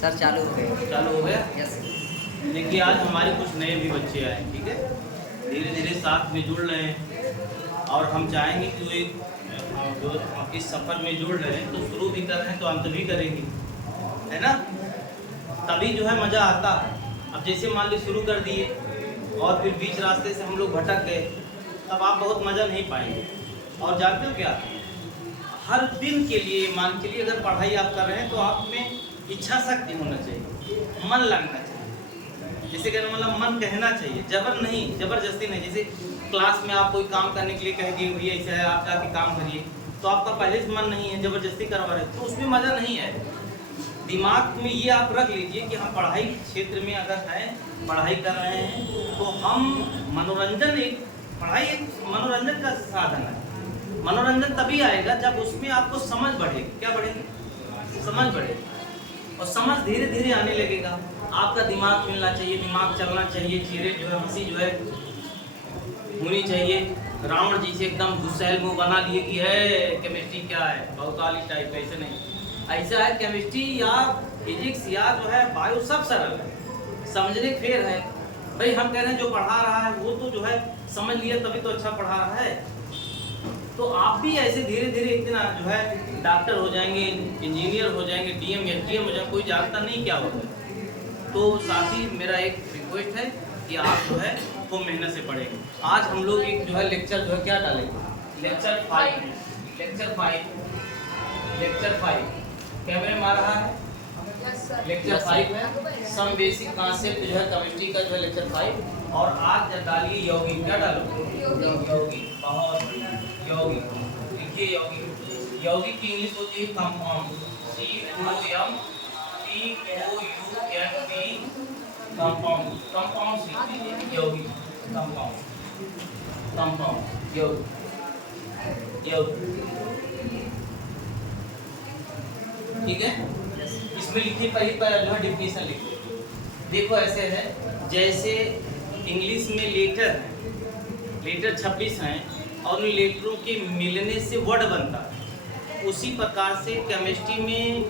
Sir चालू हो गए। चालू हो गया। यस। देखिए आज हमारे कुछ नए भी बच्चे आए, ठीक है, धीरे धीरे साथ में जुड़ रहे हैं और हम चाहेंगे कि वो जो इस सफ़र में जुड़ रहे हैं तो शुरू भी कर रहे हैं तो अंत भी करेंगे, है ना। तभी जो है मज़ा आता है। अब जैसे मान ली शुरू कर दिए और फिर बीच रास्ते से हम लोग भटक गए, तब आप बहुत मज़ा नहीं पाएंगे। और जानते हो क्या, हर दिन के लिए मान के लिए अगर पढ़ाई आप कर रहे हैं तो आप में इच्छा शक्ति होना चाहिए, मन लगना चाहिए। जैसे कहने मतलब मन कहना चाहिए, जबर नहीं, ज़बरदस्ती नहीं। जैसे क्लास में आप कोई काम करने के लिए कह दिए भैया ऐसा है आप जाके काम करिए, तो आपका पहले से मन नहीं है, ज़बरदस्ती करवा रहे तो उसमें मज़ा नहीं है। दिमाग में ये आप रख लीजिए कि हम पढ़ाई क्षेत्र में अगर हैं, पढ़ाई कर रहे हैं तो हम मनोरंजन, एक पढ़ाई एक मनोरंजन का साधन है। मनोरंजन तभी आएगा जब उसमें आपको समझ बढ़ेगी। क्या बढ़ेगी? समझ बढ़ेगी। और समझ धीरे धीरे आने लगेगा। आपका दिमाग मिलना चाहिए, दिमाग चलना चाहिए, चेहरे जो है हंसी जो है होनी चाहिए। रावण जी से एकदम गुस्सैल मुँह बना लिए कि है केमिस्ट्री क्या है, बहुत आली टाइप। ऐसे नहीं, ऐसा है केमिस्ट्री या फिजिक्स या जो है बायो सब सरल है, समझने फेर है। भाई हम कह रहे हैं जो पढ़ा रहा है वो तो जो है समझ लिया तभी तो अच्छा पढ़ा रहा है। तो आप भी ऐसे धीरे धीरे एक दिन जो है डॉक्टर हो जाएंगे, इंजीनियर हो जाएंगे, डीएम एसडीएम हो जाएंगे, कोई जानता नहीं क्या होगा। तो साथ ही मेरा एक रिक्वेस्ट है कि आप जो है खूब मेहनत से पढ़ेंगे। आज हम लोग एक जो है लेक्चर जो है क्या डालेंगे, लेक्चर 5 कैमरे में आ रहा है। लेक्चर 5 है सम बेसिक कॉन्सेप्ट जो है केमिस्ट्री का जो है लेक्चर 5। और आज जब डालिए यौगिक, क्या डालो? यौगिक। बहुत बढ़िया, यौगिक लिखिए। यौगिक की इंग्लिश होती है कंपाउंड, COMPOUND, कंपाउंड। कंपाउंड सीख लीजिए, यौगिक कंपाउंड यौगिक, ठीक है। इसमें लिखिए पहली पर जो है डिफिनेशन लिखिए। देखो ऐसे है, जैसे इंग्लिश में लेटर है, लेटर 26 हैं और उन लेटरों के मिलने से वर्ड बनता है, उसी प्रकार से केमिस्ट्री में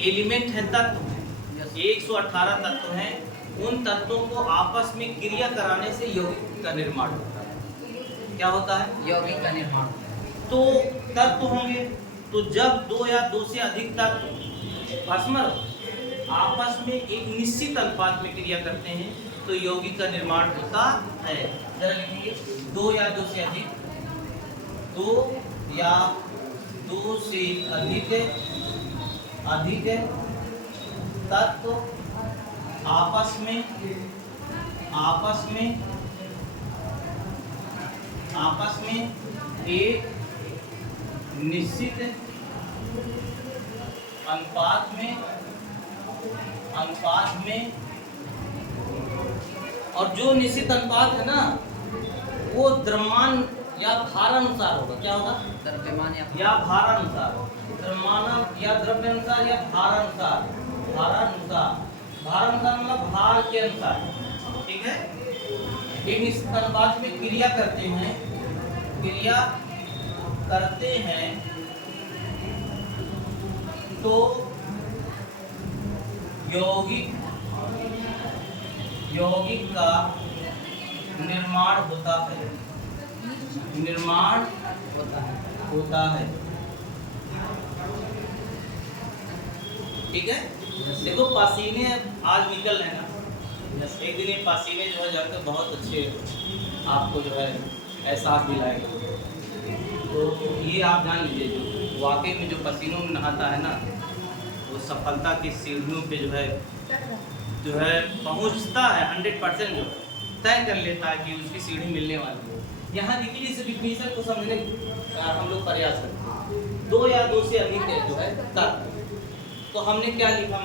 एलिमेंट है, तत्व हैं, 118 तत्व हैं। उन तत्वों को आपस में क्रिया कराने से यौगिक का निर्माण होता है। क्या होता है? यौगिक का निर्माण। तो तत्व होंगे, तो जब दो या दो से अधिक तत्व आपस में एक निश्चित अनुपात में क्रिया करते हैं तो यौगिक का निर्माण होता है। जरा लिखिए, दो या दो से अधिक, दो या दो से अधिक तत्व आपस में एक निश्चित अनुपात में और जो निश्चित अनुपात है ना वो द्रव्यमान या भारानुसार होगा। क्या होगा? द्रव्यमान या भारानुसार, द्रव्यमान या द्रव्यानुसार या भारानुसार मतलब भार के अनुसार, ठीक है। एक निश्चित अनुपात में क्रिया करते हैं तो यौगिक का निर्माण होता है। ठीक है। देखो पसीने आज निकल रहे हैं ना, एक दिन ये पसीने जो है जाकर बहुत अच्छे आपको जो है एहसास दिलाएगा। तो ये आप जान लीजिए, जो वाकई में जो पसीनों में नहाता है ना वो सफलता की सीढ़ियों पे जो है पहुंचता है, 100% जो तय कर लेता है कि उसकी सीढ़ी मिलने वाली है। यहाँ देखिए इस डिफिनेशन को समझने का हम लोग प्रयास करते हैं। दो या दो से अधिक जो है तत्व, तो हमने क्या लिखा,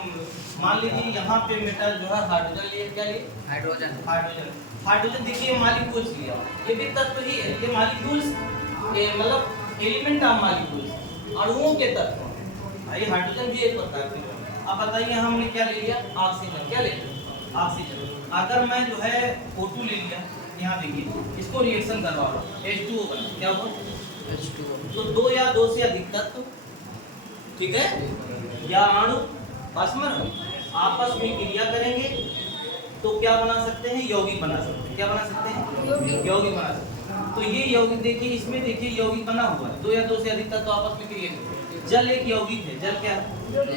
मान लीजिए यहाँ पे मेटल जो है हाइड्रोजन लिए, क्या लिए? हाइड्रोजन देखिए मालिक्यूल्स लिया, ये भी तत्व ही है। ये मालिक्यूल्स मतलब एलिमेंट ऑफ मालिक्यूल्स, अणुओं के तत्व। भाई हाइड्रोजन भी एक होता है। अब बताइए हमने क्या ले लिया? ऑक्सीजन। क्या ले लिया? ऑक्सीजन। अगर मैं जो है O2 ले लिया, यहाँ देखिए इसको रिएक्शन करवा रहा हूँ, H2O बना, क्या हुआ? H2O। तो दो या दो से अधिक तत्व, ठीक है, या अणु, आपस में क्रिया करेंगे तो क्या बना सकते हैं, यौगिक बना सकते हैं। क्या बना सकते हैं, यौगिक बना सकते हैं। तो ये यौगिक देखिए, इसमें देखिए यौगिक बना हुआ है, दो या दो से अधिक तत्व आपस में क्रिया करेंगे। जल एक यौगिक है, जल क्या है,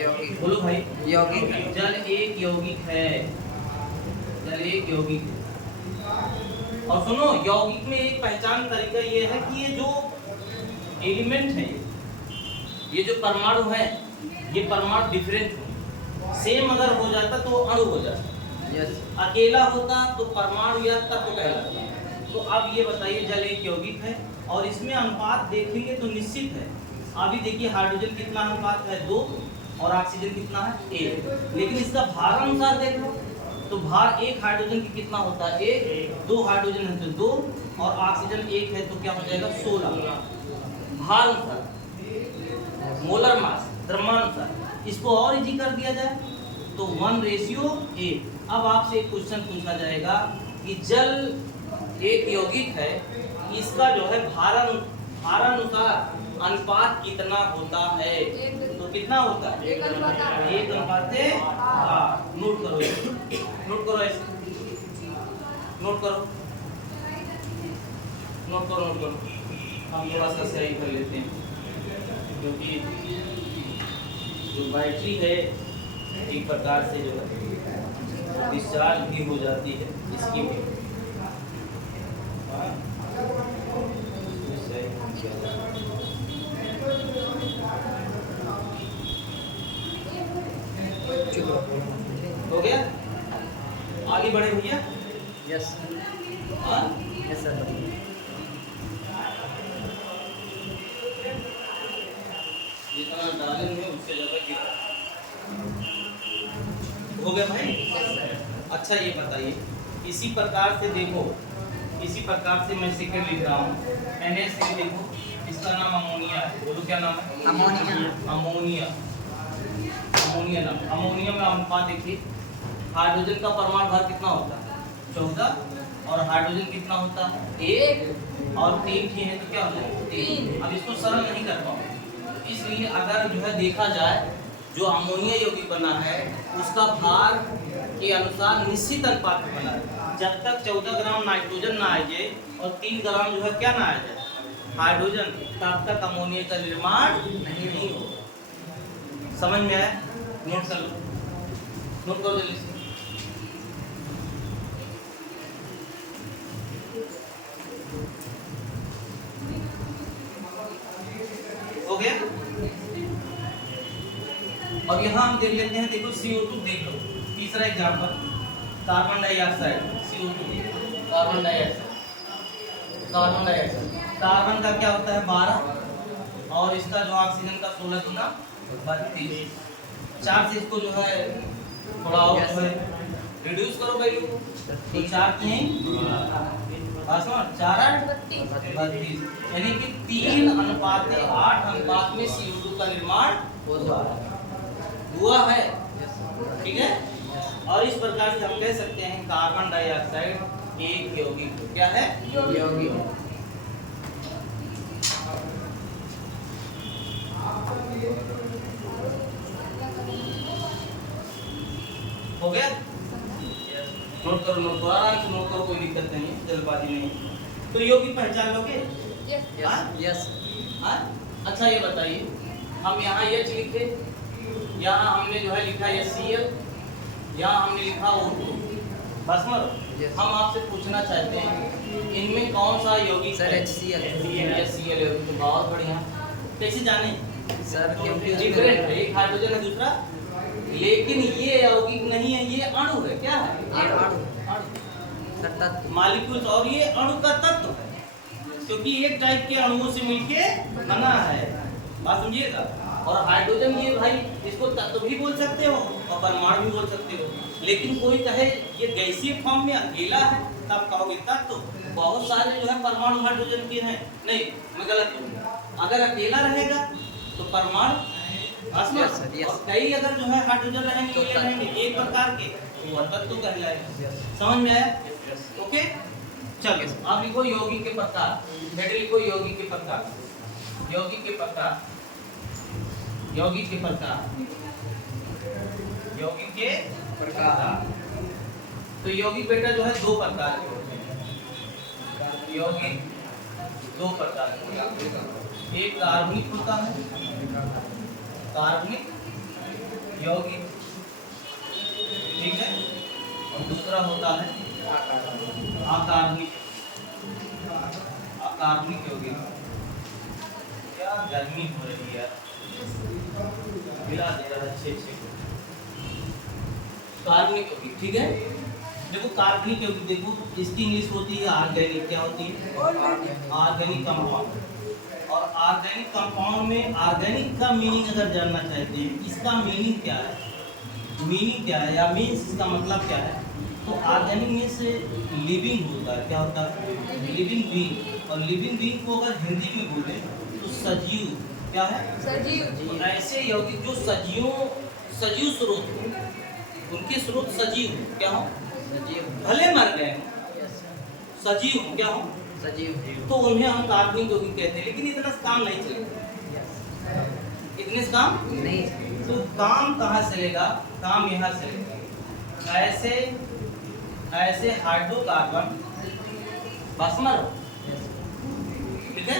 यौगिक, बोलो भाई, यौगिक है। जल एक यौगिक है, जल एक यौगिक है। और सुनो, यौगिक में एक पहचान तरीका ये है कि ये जो एलिमेंट है, ये जो परमाणु है, ये परमाणु डिफरेंट हो, सेम अगर हो जाता तो अणु हो जाता, यस, अकेला होता तो परमाणु या तत्व कहलाता। तो अब ये बताइए, जल एक यौगिक है और इसमें अनुपात देखेंगे तो निश्चित है। अभी देखिए हाइड्रोजन कितना अनुपात है, 2, और ऑक्सीजन कितना है, 1। लेकिन इसका भार अनुसार देख लो तो भार एक हाइड्रोजन की कितना होता है, 1, 2 हाइड्रोजन है तो 2, और ऑक्सीजन 1 है तो क्या हो जाएगा, 16। भार अनुसार, मोलर मास, द्रव्यानुसार। इसको और इजी कर दिया जाए तो 1:8। अब आपसे एक क्वेश्चन पूछा जाएगा कि जल एक यौगिक है, इसका जो है भारानुसार अनुपात कितना होता है, तो कितना होता है, 1:8। नोट करो ऐसे, नोट करो ऐसे, नोट करो, नोट करो, नोट करो। हम थोड़ा सा सही कर लेते हैं, क्योंकि जो बैटरी है एक प्रकार से जो है डिस्चार्ज भी हो जाती है इसकी भी। हो गया, आगे बढ़े भैया। यस, हाँ? Yes sir. जितना डालेंगे उससे ज़्यादा गिरा। हो गया भाई। अच्छा ये बताइए, इसी प्रकार से देखो, इसी प्रकार से मैं सेकंड लिख रहा हूँ, NaCl देखो, इसका नाम अमोनिया है। बोलो क्या नाम है, अमोनिया, अमोनिया, अमोनिया नाम। अमोनिया में अनुपात देखिए, हाइड्रोजन का परमाणु भार कितना होता है, 14, और हाइड्रोजन कितना होता है, 1, और 3 ही है तो क्या होता है, 3। अब इसको सरल नहीं कर पाऊंगा, इसलिए अगर जो है देखा जाए, जो अमोनिया यौगिक बना है उसका भार के अनुसार निश्चित अनुपात में बना है। जब तक 14 ग्राम नाइट्रोजन ना आ जाए और 3 ग्राम जो है क्या ना आ जाए, हाइड्रोजन, तब तक अमोनिया का निर्माण नहीं हो। समझ में आया, नोट कर लो, नोट करो जल्दी से। हो गया। और यहाँ हम देख लेते हैं, देखो CO2 देख लो, तीसरा example, carbon dioxide, CO2, carbon dioxide, carbon dioxide, carbon का क्या होता है 12, और इसका जो ऑक्सीजन का 16 गुना 32। 4 से इसको जो है थोड़ा और जो है रिड्यूस करो वैल्यू, तो 4 थे 4 32, यानी कि 3:8 अनुपात में CO2 का निर्माण हुआ है। ठीक है, और इस प्रकार से हम कह सकते हैं कार्बन डाइऑक्साइड एक यौगिक। क्या है, यौगिक। हो गया, नोट करो, नोट करो, आराम से नोट करो, कोई दिक्कत नहीं है, जल्दबाजी नहीं। तो यौगिक पहचान लोगे, यस। अच्छा ये बताइए, हम यहाँ H लिखे, यहाँ हमने जो है लिखा HCl, यहाँ हमने लिखा O2, बस मत। हम आपसे पूछना चाहते हैं इनमें कौन सा यौगिक सर है? HCl। HCl यौगिक, तो बहुत बढ़िया। कैसे जाने सर, क्योंकि डिफरेंट है, एक हाइड्रोजन है दूसरा, लेकिन ये यौगिक नहीं है, ये अणु है। क्या है, ये अणु, अणु, तत्व, मॉलिक्यूल्स, और ये अणु का तत्व है, क्योंकि एक टाइप के अणुओं से मिलके बना है। बात समझिएगा। और हाइड्रोजन ये भाई, इसको तत्व भी बोल सकते हो और परमाणु भी बोल सकते हो, लेकिन कोई कहे ये गैसीय फॉर्म में अकेला है तब कहोगे तत्व। बहुत सारे जो है परमाणु हाइड्रोजन के हैं, नहीं मैं गलत हूँ, अगर अकेला रहेगा तो परमाणु, और कई अगर जो है हाइड्रोजन रहेंगे, ये रहेंगे एक प्रकार के, वो तत्व कहलाएगा। समझ में आया, ओके। चलो अब लिखो यौगिक के प्रकार, हेड लिखो यौगिक के प्रकार, यौगिक के प्रकार, यौगिक के प्रकार। यौगिक के प्रकार। तो यौगिक बेटा जो है दो प्रकार के होते हैं। यौगिक दो प्रकार के होते हैं। एक कार्बनिक होता है, कार्बनिक यौगिक, ठीक है, और दूसरा होता है अकार्बनिक, अकार्बनिक यौगिक। क्या गर्मी हो रही है यार, मिला दे रहा है अच्छे अच्छे को। कार्बनिक यौगिक, ठीक है। देखो कार्बनिक यौगिक देखो, इसकी इंग्लिश होती है ऑर्गेनिक। क्या होती है? Organic compound. और ऑर्गेनिक कंपाउंड में ऑर्गेनिक का मीनिंग अगर जानना चाहते हैं, इसका मीनिंग क्या है, मीनिंग क्या है या मीन्स इसका मतलब क्या है, तो ऑर्गेनिक मीन्स लिविंग होता है। क्या होता है? Living being. और लिविंग बीइंग को अगर हिंदी में बोले तो सजीव। क्या है? सजीव। ऐसे यौगिक जो सजीव स्रोत हो, उनके स्रोत सजीव हो। क्या हो? सजीव। भले मर गए हो, यस सजीव हो। क्या हो? सजीव। तो उन्हें हम कार्बनिक यौगिक कहते हैं। लेकिन इतना से काम नहीं चलेगा, यस इतने से काम नहीं। तो काम कहाँ चलेगा? काम यहाँ चलेगा। ऐसे हाइड्रोकार्बन भस्मर हो, ठीक है।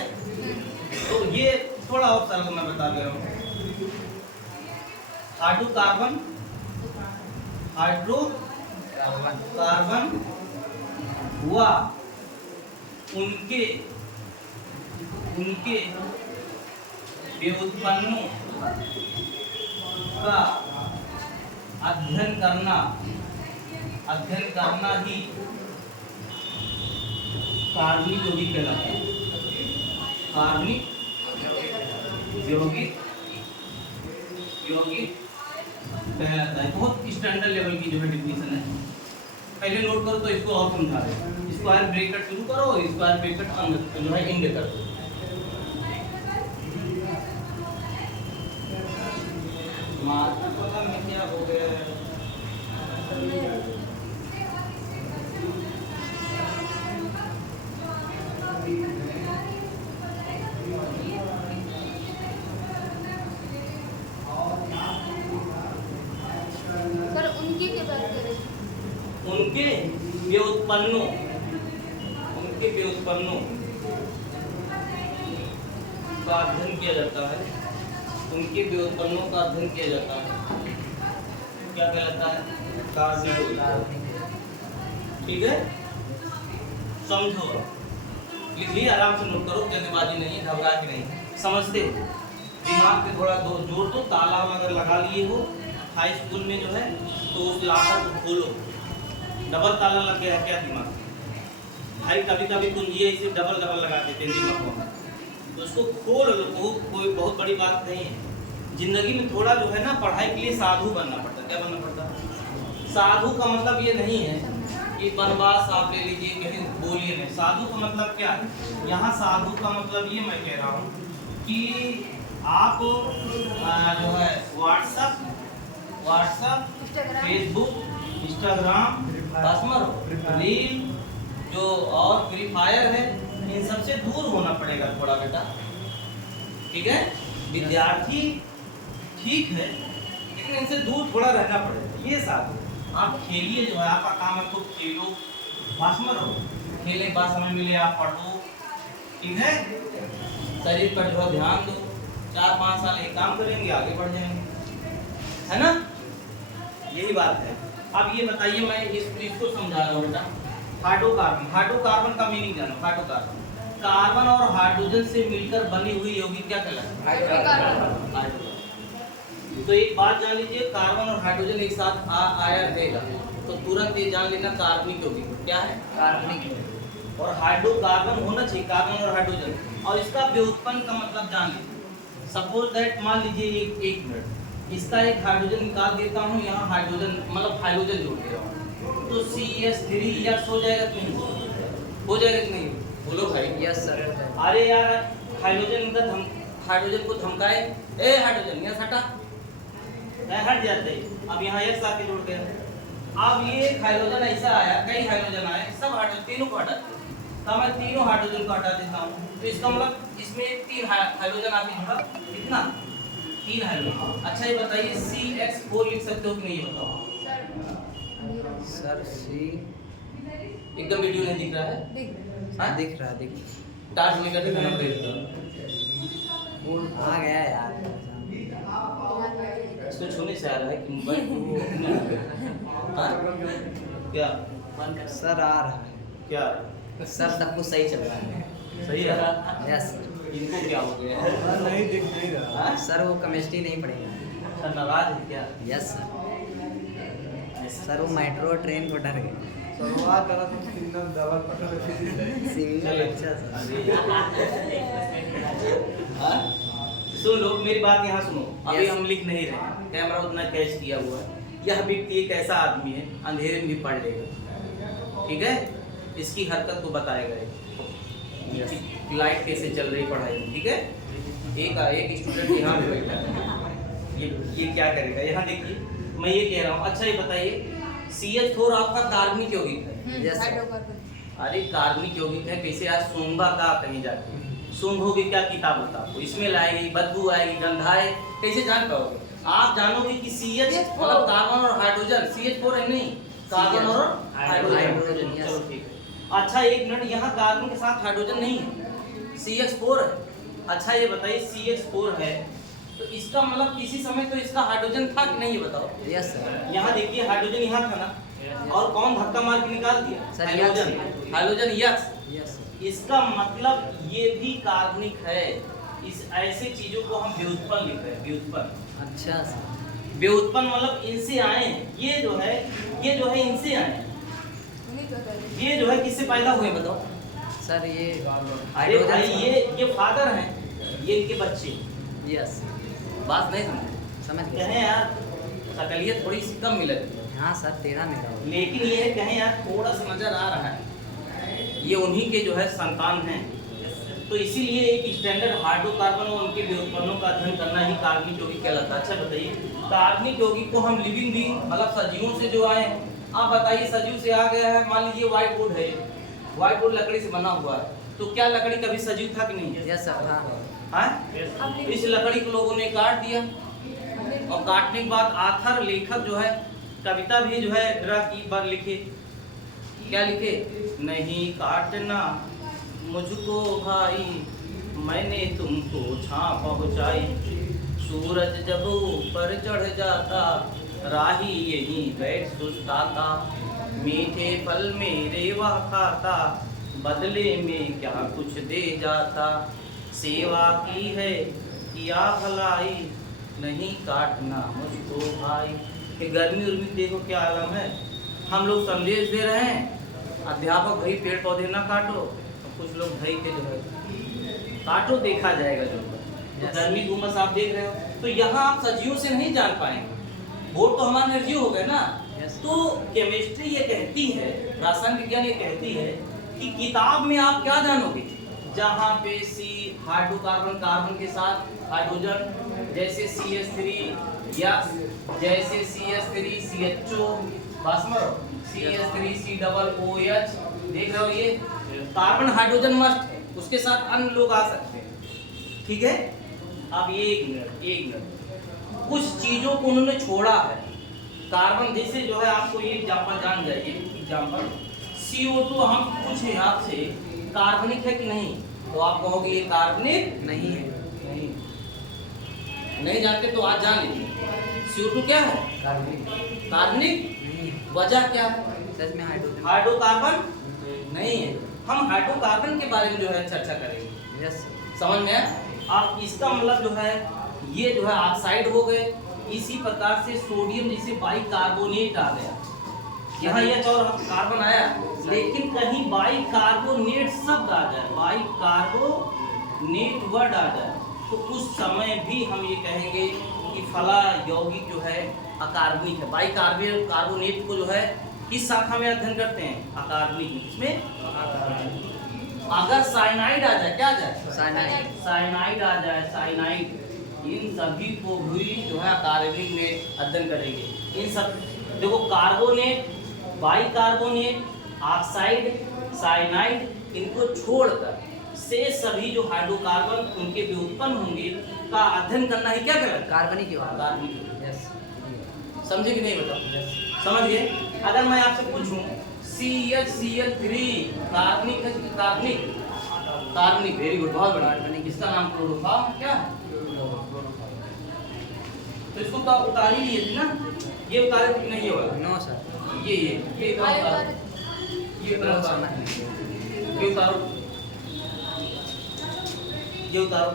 तो ये थोड़ा और सरल मैं बता दे रहा हूँ। हाइड्रोकार्बन, हाइड्रोकार्बन हुआ उनके व्युत्पन्नों का अध्ययन करना ही कार्बनिक यौगिक कहलाता है। कार्बनिक यौगिक कहलाता है। बहुत स्टैंडर्ड लेवल की जो है डिफिनेशन है, पहले नोट करो तो इसको और समझा रहे हैं। स्क्वायर ब्रैकेट शुरू करो, स्क्वायर ब्रैकेट जो है एंड कर दो। मार्कर पता नहीं क्या हो गया है। सर उनकी की बात करें। उनके व्युत्पन्नों का अध्ययन किया जाता है। उनके व्युत्पन्नों का अध्ययन किया जाता है। क्या कहलाता है? कार्बनिक। ठीक है, समझो, लिखिए, आराम से नोट करो, जल्दबाजी नहीं, घबरा के नहीं। समझते हो? दिमाग पे थोड़ा जोर दो। ताला अगर लगा लिए हो हाई स्कूल में जो है तो उस लॉकर को खोलो। डबल ताला लग गया है क्या दिमाग? भाई कभी कभी कुंजी इसे डबल लगा देते हैं दिमाग में, तो उसको खोल लो। कोई बहुत बड़ी बात नहीं है। जिंदगी में थोड़ा जो है ना, पढ़ाई के लिए साधु बनना पड़ता है। क्या बनना पड़ता है? साधु का मतलब ये नहीं है कि बनवास आप ले लीजिए, कहीं बोलिए नहीं। साधु का मतलब क्या है? यहाँ साधु का मतलब ये मैं कह रहा हूँ कि आप जो है व्हाट्सएप, फेसबुक, इंस्टाग्राम, रील जो और फ्री फायर है, इन सबसे दूर होना पड़ेगा थोड़ा बेटा। ठीक है, विद्यार्थी ठीक है, लेकिन इनसे दूर थोड़ा रहना पड़ेगा। ये साथ आप खेलिए, जो है आपका काम है, खूब खेलो, बासमर हो, खेलने के बाद समय मिले आप पढ़ो, ठीक है। शरीर पर जो है ध्यान दो। 4-5 साल एक काम करेंगे, आगे बढ़ जाएंगे, है ना। यही बात है। अब ये बताइए, मैं इसको समझा रहा हूँ बेटा। हाइड्रोकार्बन का मीनिंग जानो। हाइड्रोकार्बन कार्बन और हाइड्रोजन से मिलकर बनी हुई यौगिक क्या कहलाता है? हाइड्रोकार्बन। तो एक बात जान लीजिए, कार्बन और हाइड्रोजन एक साथ आया रहेगा तो तुरंत ये जान लेना कार्बनिक यौगिक क्या है? कार्बनिक। और हाइड्रोकार्बन होना चाहिए, कार्बन और हाइड्रोजन, और इसका व्युत्पन्न का मतलब जान लीजिए। सपोज दैट, मान लीजिए एक मिनट, इसका एक हाइड्रोजन निकाल देता हूँ, यहाँ हाइड्रोजन मतलब हाइड्रोजन जोड़ दे रहा हूँ, तो CH3 हो जाएगा कि नहीं? हो जाएगा कि नहीं? बोलो भाई। Yes sir. अरे यार, हाइड्रोजन को धमकाए, ए हाइड्रोजन यहाँ हटा, हट जाते। अब यहाँ एक साथ जोड़ गया। अब ये हाइड्रोजन ऐसा आया, कई हाइड्रोजन आए, सब हाइड्रोजन तीनों को हटाते, तो मैं तीनों हाइड्रोजन को हटा देता हूँ, तो इसका मतलब इसमें 3 हाइड्रोजन आके जुड़ा, कितना? 3 हाइड्रोजन। अच्छा ये बताइए CH4 लिख सकते हो कि नहीं, ये बताओ। सर सी एकदम वीडियो नहीं दिख रहा है? हाँ? दिख रहा है। टार्च लेकर दिखाना पड़ेगा। आ गया यार। इसको छूने से आ रहा है कि मोबाइल को वो अपने हाँ? क्या सर आ रहा है। क्या सर सब कुछ सही चल रहा है। सही है? यस इनको क्या हो गया है? नहीं दिख नहीं रहा। हाँ? सर वो केमिस्ट्री नहीं पढ़ेगा। सर नाराज है क्या? यस सर वो मेट्रो ट्रेन को डर गए। सिंगल अच्छा सर। हाँ? सुन लो मेरी बात यहाँ सुनो। अभी Yes. हम लिख नहीं रहे हैं, कैमरा उतना कैच किया हुआ है। यह व्यक्ति एक ऐसा आदमी है अंधेरे में भी पढ़ लेगा, ठीक है? इसकी हरकत को बताएगा Yes. लाइट कैसे चल रही पढ़ाई में, ठीक है? एक स्टूडेंट यहाँ पे बैठा है, ये क्या करेगा? यहाँ देखिए मैं ये कह रहा हूँ। अच्छा ये बताइए CH4 आपका कार्बनिक यौगिक है। Yes, sir. हाइड्रोकार्बन। अरे कार्बनिक यौगिक है, कैसे आज सूंघा का कहीं जाके सूंघोगे क्या किताब होता आपको, इसमें आएगी, बदबू आएगी, गंधाए, कैसे जान पाओगे? आप जानोगे कि CH मतलब कार्बन और हाइड्रोजन, CH4 है नहीं, कार्बन और हाइड्रोजन। Hydrogen, yes. चलो ठीक है। अच्छा एक मिनट, यहाँ कार्बन के साथ हाइड्रोजन नहीं है, CH4 है। अच्छा ये बताइए CH4 है तो इसका मतलब किसी समय तो इसका हाइड्रोजन था कि नहीं, ये बताओ। Yes sir. यहाँ देखिए हाइड्रोजन यहाँ था ना, और कौन धक्का मार के निकाल दिया? Sir, hydrogen. Hydrogen yes. Yes इसका मतलब ये भी कार्बनिक है। इस ऐसे चीजों को हम व्युत्पन्न लिख रहे हैं, व्युत्पन्न। अच्छा सर। व्युत्पन्न मतलब इनसे आए हैं, ये जो है इनसे आए हैं। उन्हीं का पहले। ये जो है किससे पैदा हुए बताओ? सर ये अरे भाई ये फादर हैं, ये इनके बच्चे। यस बात नहीं समझे? समझ कहें गए। यार शकलियत थोड़ी सी कम मिलती है, हाँ सर 13 मेगा। लेकिन ये है कहें यार थोड़ा सा नजर आ रहा है, ये उन्हीं के जो है संतान हैं। तो इसीलिए एक स्टैंडर्ड हाइड्रोकार्बन और उनके व्युत्पन्नों का अध्ययन करना ही कार्बनिक यौगिक कहलाता है। अच्छा बताइए कार्बनिक यौगिक को हम लिविंग बीइंग मतलब सजीवों से जो आए हैं, आप बताइए सजीव से आ गया है, मान लीजिए व्हाइट बोर्ड है, व्हाइट बोर्ड लकड़ी से बना हुआ है, तो क्या लकड़ी कभी सजीव था कि नहीं? Yes sir. हाँ हाँ? हमने इस लकड़ी को लोगों ने काट दिया, और काटने के बाद आथर लेखक जो है कविता भी जो है ड्रा की बार लिखे, क्या लिखे? नहीं काटना मुझको भाई, मैंने तुमको छां पहुंचाई, सूरज जब ऊपर चढ़ जाता, राही यहीं बैठ सुस्ताता, मीठे फल मेरे वह खाता, बदले में क्या कुछ दे जाता, सेवा की है किया भलाई, नहीं काटना मुझको भाई। ये गर्मी उर्मी देखो क्या आलम है। हम लोग संदेश दे रहे हैं अध्यापक भाई पेड़ पौधे ना काटो, तो कुछ लोग भाई के जो है काटो, देखा जाएगा जो तो गर्मी घुमस आप देख रहे हो। तो यहाँ आप सजीवों से नहीं जान पाएंगे, बोर्ड तो हमारा निर्जीव हो गए ना। तो केमिस्ट्री ये कहती है, रसायन विज्ञान ये कहती है कि किताब में आप क्या जानोगे, जहाँ पे सी हाइड्रोकार्बन कार्बन के साथ हाइड्रोजन, जैसे CH3 या जैसे CH3 CHO, CH3COOH, देख रहे हो ये कार्बन हाइड्रोजन मस्ट है, उसके साथ अन्य लोग आ सकते हैं, ठीक है? अब ये एक मिनट कुछ चीजों को उन्होंने छोड़ा है। कार्बन जैसे जो है आपको ये एग्जाम्पल जान जाइए, एग्जाम्पल CO2 हम पूछे आपसे कार्बनिक है कि नहीं, तो आप कहोगे ये कार्बनिक नहीं है। नहीं जानते तो आज जान लीजिए CO2 क्या है? कार्बनिक कार्बनिक। नहीं है। वजह क्या है? सच में हाइड्रोजन। हाइड्रोकार्बन नहीं है। हम हाइड्रोकार्बन के बारे में जो है चर्चा करेंगे, यस समझ में आया? आप इसका मतलब जो है ये जो है ऑक्साइड हो गए। इसी प्रकार से सोडियम जैसे बाइकार्बोनेट आ गया, यहाँ ये और कार्बन आया, लेकिन कहीं बाइकार्बोनेट शब्द आ जाए, बाइकार्बोनेट वर्ड आ जाए, तो उस समय भी हम ये कहेंगे कि फला यौगिक जो है अकार्बनिक है। बाइकार्बोनेट को जो है किस शाखा में अध्ययन करते हैं? अकार्बनिक। इसमें अगर साइनाइड आ जाए, क्या आ जाए? साइनाइड आ जाए, साइनाइड, इन सभी को भी जो है कार्बनिक में अध्ययन करेंगे। इन सब देखो कार्बोनेट, बाइकार्बोनेट, ऑक्साइड, साइनाइड, इनको छोड़कर से सभी जो हाइड्रोकार्बन उनके व्युत्पन्न होंगे का अध्ययन करना ही क्या कहलाता है? कार्बनिक युवा। कार्बनिक। यस। समझे कि नहीं बताओ? यस। समझ गए? अगर मैं आपसे पूछूं CHCl3 कार्बनिक है कि कार्बनिक? कार्बनिक, वेरी गुड, बहुत बढ़िया। कार्बनिक। इसका नाम क्लोरोफॉर्म क्या है? तो इसको तो आप उतार ही लिए थे ना? ये उतारे थे कि नहीं? ये वाला नो सर। ये इतना उतारो, ये इतना नो उतारो, सर। ये उतारो, ये उतारो।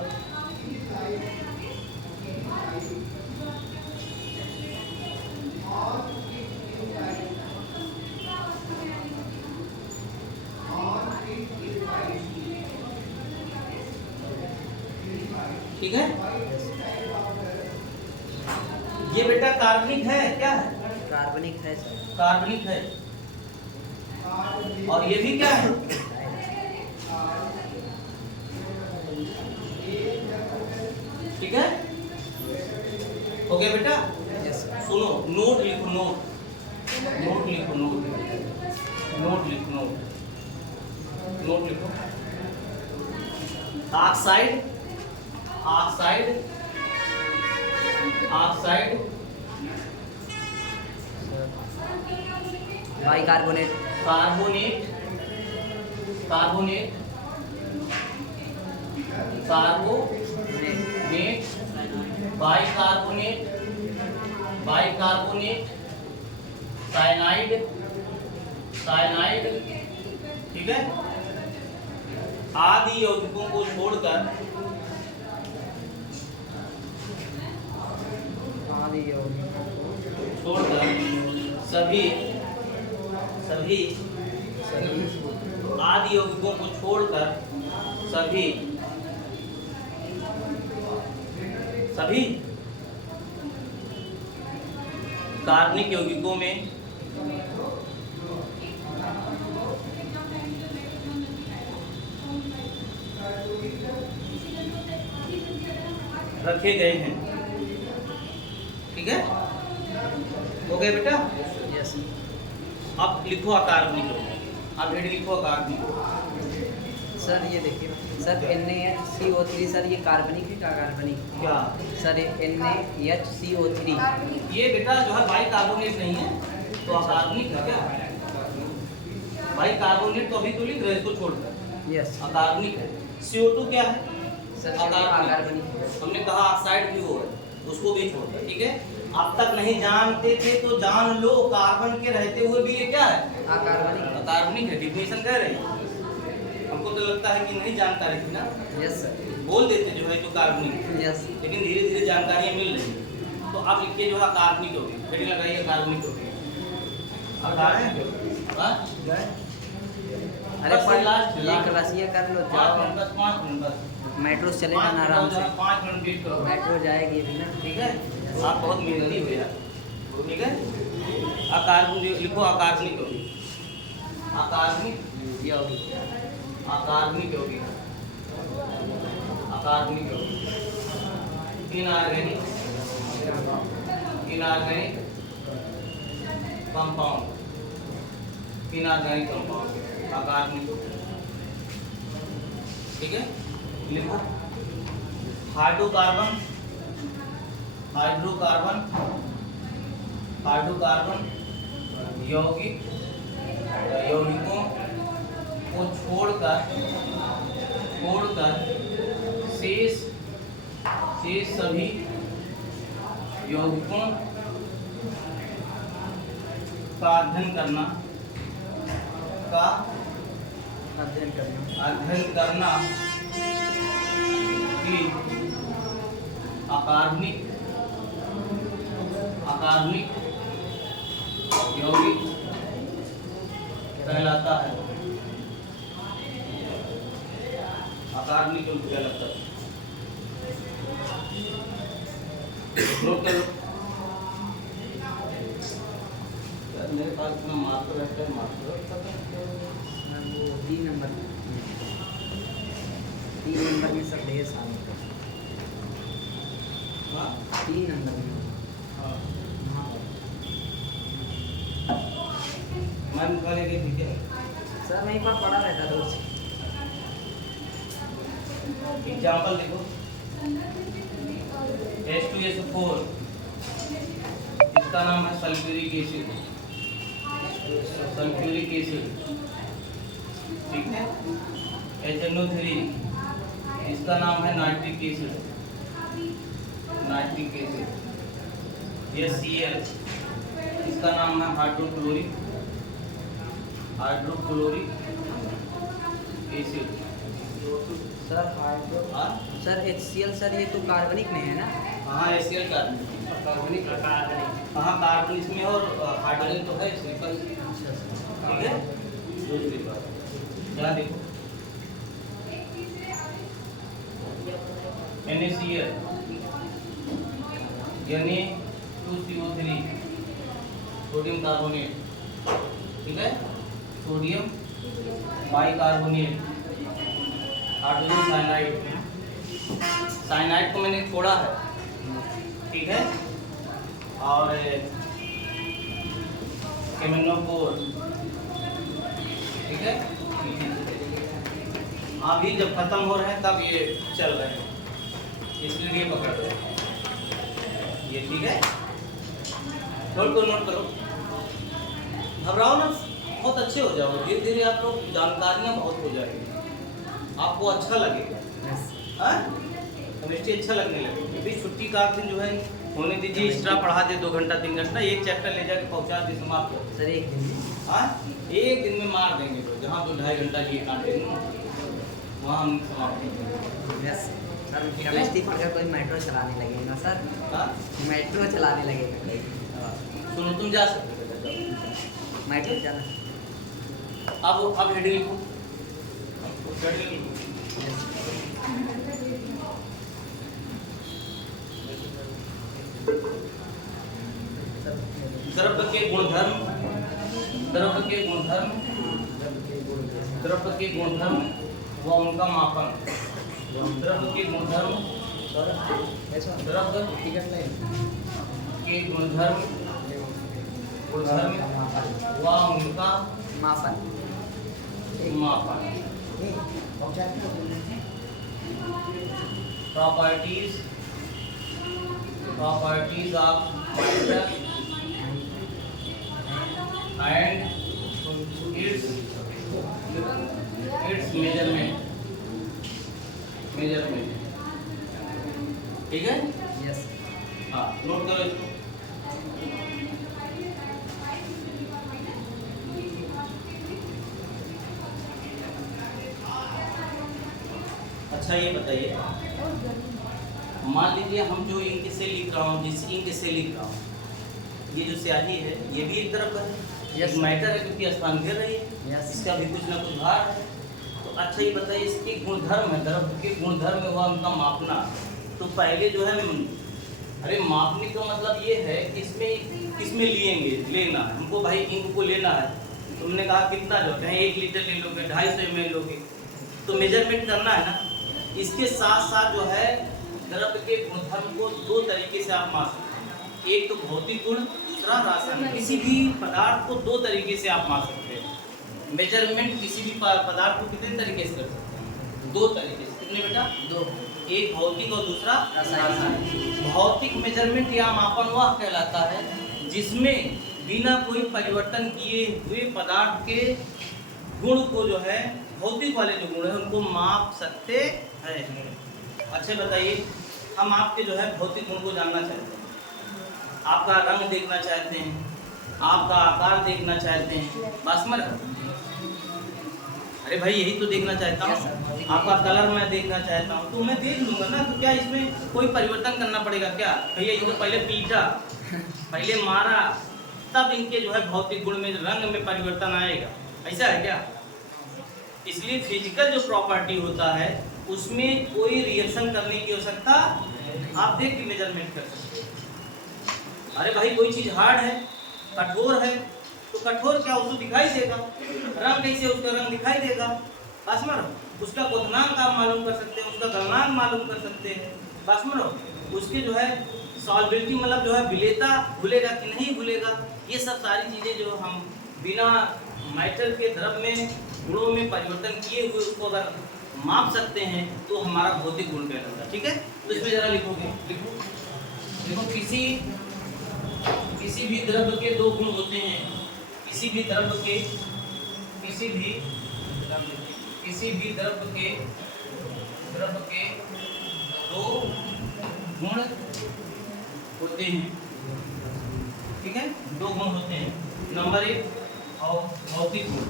ठीक है? ये बेटा कार्बनिक है क्या है? कार्बनिक है सर। कार्बनिक है। और ये भी क्या है? ठीक है? हो गया बेटा? Yes sir. सुनो, नोट लिखो, नोट, नोट लिखो, नोट, नोट लिखो, नोट, नोट लिखो। Oxide, oxide, oxide, bicarbonate. Carbonate, carbonate, carbonate, bicarbonate, bicarbonate, cyanide, cyanide. ठीक है? आदि यौगिकों को छोड़कर सभी सभी आदि यौगिकों को छोड़कर सभी सभी कार्बनिक यौगिकों में रखे गए हैं। ठीक है? हो गए बेटा? यस। अब लिखो अकार्बनिक यौगिक। अब हेड लिखो अकार्बनिक यौगिक। सर ये देखिए सर NaHCO3 सर ये कार्बनिक है क्या? कार्बनिक क्या? सर NaHCO3 ये बेटा जो है बाइकार्बोनेट नहीं है तो अकार्बनिक है क्या? बाइकार्बोनेट तो अभी तो लिख रहे हैं, इसको छोड़कर यस अकार्बनिक है। CO2 क्या है? सर अकार्बनिक। कार्बनिक। हमने कहा ऑक्साइड भी वो है, उसको भी छोड़कर। ठीक है? अब तक नहीं जानते थे तो जान लो, कार्बन के रहते हुए भी ये क्या है? अकार्बनिक। अकार्बनिक है। डिफिनेशन कह रहे हैं। हमको तो लगता है कि नहीं जानकारी थी ना, यस सर। बोल देते जो है तो कार्बनिक, यस। लेकिन धीरे धीरे जानकारियाँ मिल रही हैं। तो अब लिखिए जो है कार्बनिक होगी, फिर लगाइए कार्बनिक होगी। अकार्बनिक होगी। हाँ? अरे बस ये लास्ट ये क्लासिया कर लो, 5 जाओ मिनट बस, 5 मिनट बस, मेट्रो से चले जाना आराम से। 5 मिनट वेट करो। मेट्रो जाएगी अभी ना। ठीक है? आप बहुत मेहनती हो यार। ठीक है? अकार्बनिक लिखो, अकार्बनिक होगी, अकार्बनिक यौगिक, अकार्बनिक यौगिक, अकार्बनिक यौगिक। Inorganic, inorganic compound, inorganic compound अकार्बनिक। ठीक है? लिखो हाइड्रोकार्बन, हाइड्रोकार्बन, हाइड्रोकार्बन यौगिक, यौगिकों को छोड़कर शेष सभी यौगिकों का अध्ययन करना, का अध्ययन करना। अध्ययन करना कि अकार्बनिक, अकार्बनिक यौगिक कहलाता है, अकार्बनिक यौगिक कहलाता है। नोट करो। मेरे पास इतना मार्कर है, मार्कर वो 3 नंबर में सब ढेर सारे। हाँ 3 नंबर में। हाँ हाँ मैं निकाले गए। ठीक है? सर वहीं पर पड़ा रहता रोज। एग्जाम्पल देखो, H2SO4 इसका नाम है सल्फ्यूरिक एसिड, सल्फ्यूरिक एसिड, ठीक है। HNO3 इसका नाम है नाइट्रिक एसिड, नाइट्रिक एसिड। ये Cl इसका नाम है hydrochloric, hydrochloric acid. Sir hydro हाँ सर HCl सर ये तो कार्बनिक में है ना? हाँ HCl कार्बन, कार्बनिक हाँ कार्बन इसमें और हाइड्रोजन तो है ट्रिपल, ठीक है। दूसरी बात यहाँ देखो, NaCl यानी 2CO3 सोडियम कार्बोनेट, ठीक है। Sodium bicarbonate, hydrogen cyanide, cyanide को मैंने छोड़ा है, ठीक है। और केमिनोफोर, ठीक है। अभी जब खत्म हो रहे हैं तब ये चल रहे हैं, इसलिए ये पकड़ रहे हैं ये, ठीक है। नोट करो, नोट करो, घबराओ ना, बहुत अच्छे हो जाओगे, धीरे धीरे आप लोग जानकारियाँ बहुत हो जाएगी, आपको अच्छा लगेगा, हाँ केमिस्ट्री अच्छा लगने लगेगा। अभी छुट्टी का दिन जो है होने दीजिए, एक्स्ट्रा पढ़ा दे 2 घंटा 3 घंटा, एक चैप्टर ले जाके पहुँचा दे समाप्त हो। सर एक दिन हाँ एक दिन में मार देंगे, तो जहाँ तो 2.5 घंटा लिए काटे वहाँ हम समाप्त करेंगे। यस सर, केमिस्ट्री पढ़कर कोई मेट्रो चलाने लगेगा ना सर? हाँ मेट्रो चलाने लगेगा कोई। सुनो, तुम जा सकते हो, मेट्रो जाना। अब हेडिंग लिखो, हेडिंग लिखो। द्रव्य के गुणधर्म, द्रव्य के गुणधर्म, द्रव्य के गुणधर्म व उनका मापन, द्रव्य के गुणधर्म, द्रव्य के गुणधर्म, गुणधर्म व उनका मापन। मापन, properties, properties of matter and its measurement, ठीक है। यस हाँ नोट करो इसको। अच्छा ये बताइए, मान लीजिए हम जो इंक से लिख रहा हूँ, जिस इंक से लिख रहा हूँ, ये जो स्याही है ये भी एक तरफ है, Yes, एक मैटर है क्योंकि स्थान घेर रही है, Yes. इसका भी कुछ ना कुछ भार है। तो अच्छा ये बताइए, इसके गुणधर्म है, द्रव्य के गुणधर्म हुआ उनका मापना। तो पहले जो है, अरे मापने का मतलब ये है कि इसमें किसमें लेंगे, लेना है हमको भाई, इंक को लेना है। तुमने कहा कितना जो है 1 लीटर ले लोगे, 250 ml लोगे, तो मेजरमेंट करना है ना। इसके साथ साथ जो है द्रव्य के गुणधर्म को 2 तरीके से आप माप सकते हैं, एक तो भौतिक गुण, दूसरा रासायनिक। किसी भी पदार्थ को 2 तरीके से आप माप सकते हैं। मेजरमेंट किसी भी पदार्थ को कितने तरीके से कर सकते हैं? 2 तरीके से। कितने बेटा? 2। एक भौतिक और दूसरा रासायनिक। भौतिक मेजरमेंट या मापन वह कहलाता है जिसमें बिना कोई परिवर्तन किए हुए पदार्थ के गुण को जो है, भौतिक वाले जो गुण है उनको माप सकते हैं। अच्छा बताइए, हम आपके जो है भौतिक गुण को जानना चाहते हैं, आपका रंग देखना चाहते हैं, आपका आकार देखना चाहते हैं, बस मत। अरे भाई यही तो देखना चाहता हूँ, आपका कलर मैं देखना चाहता हूँ, तो मैं देख लूँगा ना। तो क्या इसमें कोई परिवर्तन करना पड़ेगा क्या? भैया ये तो पहले पीटा, पहले मारा, तब इनके जो है भौतिक गुण में, रंग में परिवर्तन आएगा, ऐसा है क्या? इसलिए फिजिकल जो प्रॉपर्टी होता है उसमें कोई रिएक्शन करने की आवश्यकता, आप देख के मेजरमेंट कर सकते हो। अरे भाई कोई चीज़ हार्ड है, कठोर है, तो कठोर क्या उसको दिखाई देगा, रंग कैसे उसका रंग दिखाई देगा, बस मरो। उसका क्वथनांक आप मालूम कर सकते हैं, उसका गलनांक मालूम कर सकते हैं, बस मरो। उसके जो है सॉल्बिलिटी, मतलब जो है विलेयता, घुलेगा कि नहीं घुलेगा, ये सब सारी चीज़ें जो हम बिना मैटर के द्रव में गुणों में परिवर्तन किए हुए उसको अगर माप सकते हैं तो हमारा भौतिक गुण कहलाता है। ठीक है, तो इसमें जरा लिखोगे, लिखो देखो किसी भी द्रव्य के दो गुण होते हैं। किसी भी द्रव्य के दो गुण होते हैं। ठीक है, दो गुण होते हैं। नंबर 1 भौतिक गुण।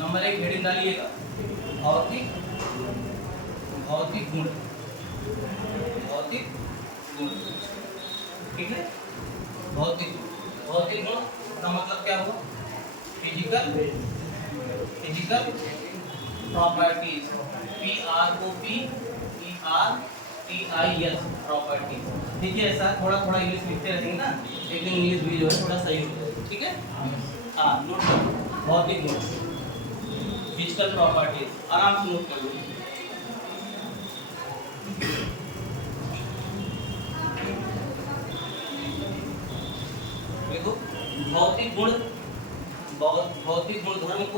नंबर 1 हेडिंग डालिएगा, भौतिक गुण। ठीक है, भौतिक गुण का मतलब क्या हुआ? Physical properties, PROPERTIS properties. देखिए ऐसा थोड़ा थोड़ा इंग्लिश लिखते रहेंगे ना, एक दिन इंग्लिश भी जो है थोड़ा सही हो जाएगा। ठीक है, हाँ नोट करो, भौतिक गुण, फिजिकल प्रॉपर्टीज, आराम से नोट कर लो। देखो भौतिक गुणधर्म को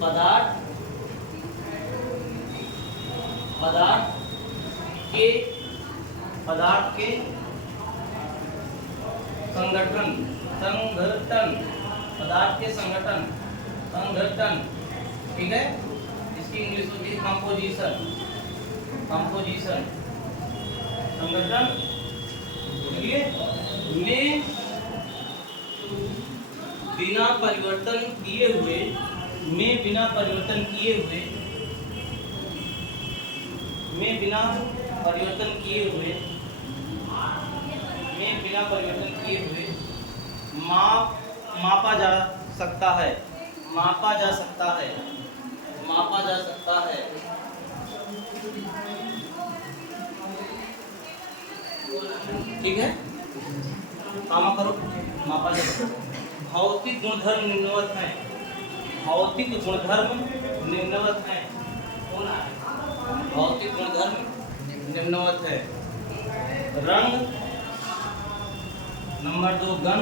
पदार्थ के संगठन, ठीक है, इसकी इंग्लिश होती है कंपोजिशन, संगठन में बिना परिवर्तन किए हुए मापा जा सकता है। ठीक है, कामा करो, मापा जा सकता है। भौतिक गुणधर्म निम्नवत हैं। भौतिक गुणधर्म निम्नवत है। रंग, नंबर 2 गंध,